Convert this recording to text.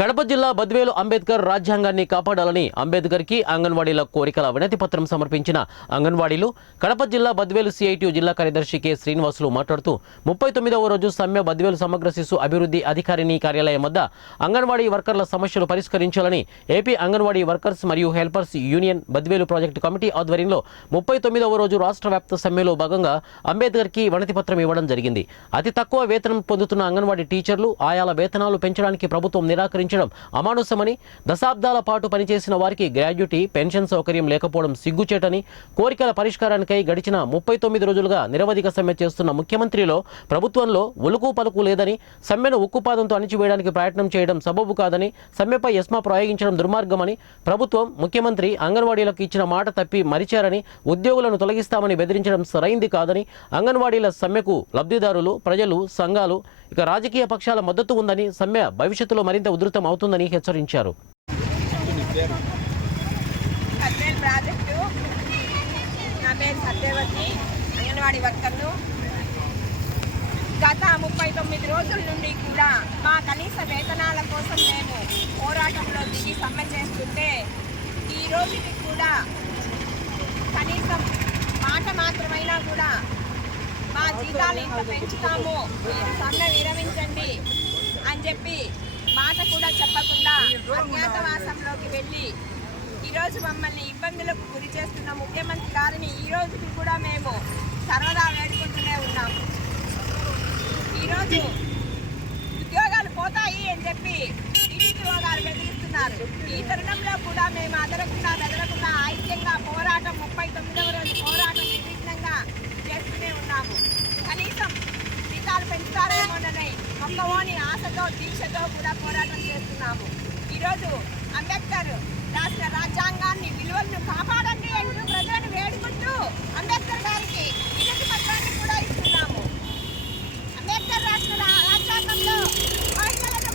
కడప జిల్లా బద్వేలు అంబేద్కర్ రాజ్యాంగాన్ని కాపాడాలని అంబేద్కర్కి అంగన్వాడీల కోరికల వినతి పత్రం సమర్పించిన అంగన్వాడీలు కడప జిల్లా బద్వేలు సిఐటియు జిల్లా కార్యదర్శి కె శ్రీనివాసులు మాట్లాడుతూ 39వ రోజు సమ్మె బద్వేలు సమగ్ర శిశు అభివృద్ధి అధికారిని కార్యాలయం వద్ద అంగన్వాడీ వర్కర్ల సమస్యలు పరిష్కరించాలని ఏపీ అంగన్వాడీ వర్కర్స్ మరియు helpers union Badvel project committee ఆధ్వర్యంలో 39వ రోజు రాష్ట్ర వ్యాప్త సమ్మెలో భాగంగా అంబేద్కర్కి వినతి పత్రం ఇవ్వడం జరిగింది. అతి తక్కువ వేతనం పొందుతున్న అంగన్వాడీ టీచర్లు ఆయాల వేతనాలు పెంచడానికి ప్రభుత్వం నిరాకరించారు అమానుషమని, దశాబ్దాల పాటు పనిచేసిన వారికి గ్రాడ్యుటీ పెన్షన్ సౌకర్యం లేకపోవడం సిగ్గుచేటని, కోరికల పరిష్కారానికై గడిచిన 39 రోజులుగా నిరవధిక సమ్మె చేస్తున్న ముఖ్యమంత్రిలో ప్రభుత్వంలో ఉలుకు పలుకు లేదని, సమ్మెను ఉక్కుపాదంతో అణిచివేయడానికి ప్రయత్నం చేయడం సబబు కాదని, సమ్మెపై ఎస్మా ప్రయోగించడం దుర్మార్గమని, ప్రభుత్వం ముఖ్యమంత్రి అంగన్వాడీలకు ఇచ్చిన మాట తప్పి మరిచారని, ఉద్యోగులను తొలగిస్తామని బెదిరించడం సరైంది కాదని, అంగన్వాడీల సమ్మెకు లబ్ధిదారులు, ప్రజలు, సంఘాలు ఇక రాజకీయ పక్షాల మద్దతు ఉందని, సమ్మె భవిష్యత్తులో మరింత ఉధృతం అవుతుందని హెచ్చరించారు. గత 39 రోజుల నుండి కూడా మా కనీస వేతనాల కోసం మేము పోరాటంలో దిగి సమ్మె చేస్తుంటే ఈ రోజుకి కూడా కనీసం మాట మాత్రమైనా కూడా మా జీతాలు ఇంత పెంచుతాము, మీరు సమ్మె విరమించండి అని చెప్పి మాట కూడా చెప్పకుండా అజ్ఞాతవాసంలోకి వెళ్ళి ఈరోజు మమ్మల్ని ఇబ్బందులకు గురి చేస్తున్న ముఖ్యమంత్రి గారిని ఈ రోజుకి కూడా మేము సర్వదా వేడుకుంటూనే ఉన్నాము. ఈరోజు ఉద్యోగాలు పోతాయి అని చెప్పి టీడీపీ గారు బెదిరిస్తున్నారు. ఈ తరుణంలో కూడా మేము అదరకుండా బెదరకుండా ఐక్యంగా పోరాటం 39వ రోజు పోరాటం నిర్విఘ్నంగా చేస్తూనే ఉన్నాము. కనీసం జీతాలు పెంచుతారేమోనని మొక్కవోని ఆశతో దీక్షతో కూడా పోరాటం చేస్తున్నాము. ఈరోజు అంబేద్కర్ రాసిన